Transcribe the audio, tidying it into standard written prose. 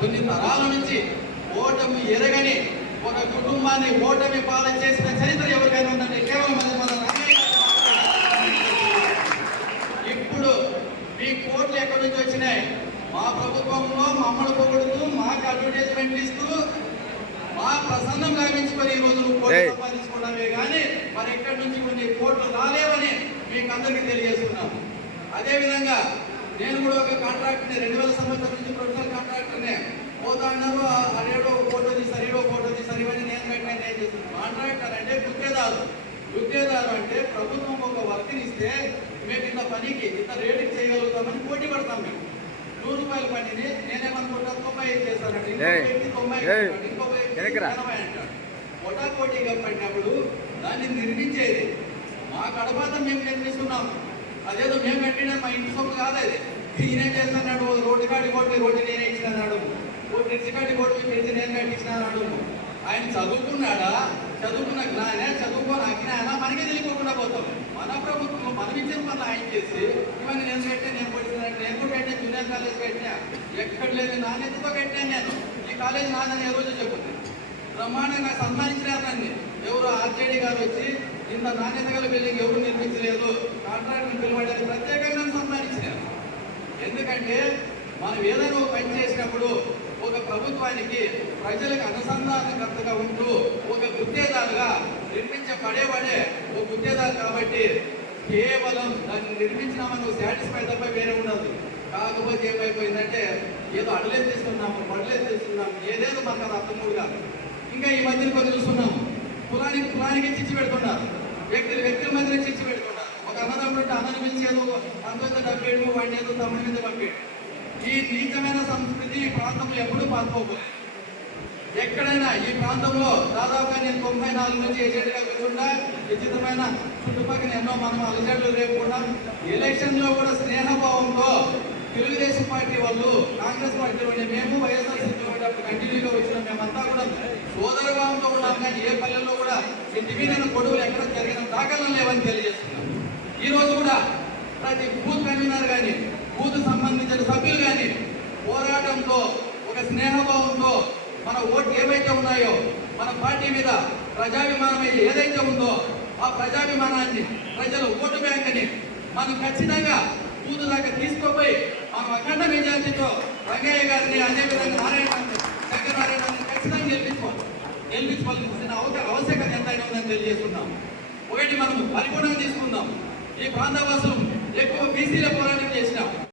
కొన్ని తరాల నుంచి ఓటమి ఎరగని ఒక కుటుంబాన్ని ఓటమి పాలన చేసిన చరిత్ర ఎవరికైనా ఉందంటే కేవలం మన ఇప్పుడు మీ కోట్లు ఎక్కడి నుంచి వచ్చినాయి? మా ప్రభుత్వంలో మమ్మల్ని పొగుడుతూ మాకు అడ్వర్టైజ్మెంట్ ఇస్తూ మా ప్రసన్నం గావించుకొని ఈ రోజు కోట్లు సంపాదించుకోవడమే కానీ మరి ఎక్కడి నుంచి కొన్ని కోట్లు రాలేవని మీకు అందరికీ తెలియజేస్తున్నాము. అదేవిధంగా నేను కూడా ఒక కాంట్రాక్ట్ని 2000 సంవత్సరం నుంచి ప్రొఫెషనల్ కాంట్రాక్టర్నే పోతా అన్నారు. అదేడో ఫోటో తీస్తారు, ఏడో ఫోటో తీస్తారు, ఇవన్నీ నేను పెట్టిన ఏం చేస్తున్నాను. కాంట్రాక్టర్ అంటే గుత్తేదారు అంటే ప్రభుత్వం ఒక వర్క్ని ఇస్తే మేము ఇంత పనికి ఇంత రేటుకి చేయగలుగుతామని పోటీ పడతాం. మేము 100 రూపాయల పనిని నేనేమనుకుంటా 95 చేస్తానండి, ఇంకో 90 అంటాడు. పోటాపోటీగా పడినప్పుడు దాన్ని నిర్మించేది మా కడపాత మేము నిర్మిస్తున్నాం. అదేదో మేము కట్టిన మా ఇంటి సొమ్ము కాదు. అది ఈయనేం చేస్తున్నాడు, రోడ్డు కాడి కొట్టి రోడ్డు నేనే ఇచ్చినాడు, బ్రిడ్జి కాడి కొట్టి బ్రిడ్జి నేను కట్టించినాడు. ఆయన చదువుకున్నాడా? చదువుకున్న జ్ఞానే, చదువుకోని అజ్ఞాన మనకే తెలియకుండా పోతాం. మన ప్రభుత్వం మనం ఇచ్చిన పనులు ఆయన చేసి ఇవన్నీ నేను కట్టే నేను కొట్టినాను, నేను కూడా కట్టాను, జూనియర్ కాలేజ్ కట్టినా, ఎక్కడ లేదు నాణ్యతతో కట్టాను. నేను ఈ కాలేజ్ నాదని ఏ రోజు చెప్తుంది. బ్రహ్మాండంగా సన్మానించినారు నన్ను. ఎవరు ఆర్జేడీ గారు వచ్చి ఇంత నాణ్యత గల బిల్డింగ్ ఎవరు నిర్మించలేదు, కాంట్రాక్టర్ పిలవడానికి ప్రత్యేకంగా సన్మానించినారు. ఎందుకంటే మనం ఏదైనా ఒక పని చేసినప్పుడు ఒక ప్రభుత్వానికి ప్రజలకు అనుసంధానకర్తగా ఉంటూ ఒక గుత్తేదారుగా నిర్మించబడేవాడే ఒక గుత్తేదారు. కాబట్టి కేవలం దాన్ని నిర్మించినామని సాటిస్ఫై తప్ప వేరే ఉండదు. కాకపోతే ఏమైపోయిందంటే ఏదో అడలేదు తీసుకున్నాము, పడలేదు తీసుకున్నాము, ఏదేదో మనకు అది అర్థం కాదు. ఇంకా ఈ మధ్యన కొన్ని చూస్తున్నాము, కులానికి చిచ్చి పెడుతున్నారు, వ్యక్తుల మధ్యన చిచ్చి పెడుతున్నారు. ఒక అన్నదమ్ముడు అంటే అన్నను పిలిచేదో అంత డబ్బేడు వాడిని ఏదో తమ్ముడి మీద పంపేడు. ఈ నీచమైన సంస్కృతి ఈ ప్రాంతంలో ఎప్పుడూ పాల్పోలేదు. ఎక్కడైనా ఈ ప్రాంతంలో దాదాపుగా నేను 94 నుంచి ఏజెంట్గా కూర్చుంటా. విచిత్రమైన చుట్టుపక్కల ఎన్నో మనం అలజడులు రేపుకున్నాం. ఎలక్షన్లో కూడా స్నేహభావంతో తెలుగుదేశం పార్టీ వాళ్ళు, కాంగ్రెస్ పార్టీ వాళ్ళు, మేము వైఎస్ఆర్సీపీ వాళ్ళు కంటిన్యూగా వచ్చినాం. మేమంతా కూడా సోదరభావంతో ఉన్నాం. కానీ ఏ పల్లెల్లో కూడా ఇంటిమీదైన గొడవలు ఎక్కడ జరిగిన దాఖలు లేవని తెలియజేస్తున్నాం. ఈ రోజు కూడా ప్రతి బూత్ కన్వీనర్ కానీ, బూత్ సంబంధించిన సభ్యులు కానీ పోరాటంతో ఒక స్నేహభావంతో మన ఓటు ఏవైతే ఉన్నాయో మన పార్టీ మీద ప్రజాభిమానం ఏదైతే ఉందో ఆ ప్రజాభిమానాన్ని, ప్రజల ఓటు బ్యాంకుని మనం ఖచ్చితంగా బూత్ దాకా తీసుకుపోయి మనం అఖండ మెజార్టీతో రంగయ్య గారిని, అదేవిధంగా శంకరనారాయణని ఖచ్చితంగా గెలిపించుకోవాల్సిన ఆవశ్యకత ఎంతైనా ఉందని తెలియజేస్తున్నాం. ఒకటి మనం పరిపూర్ణంగా తీసుకుందాం. ఈ ప్రాంతవాసులు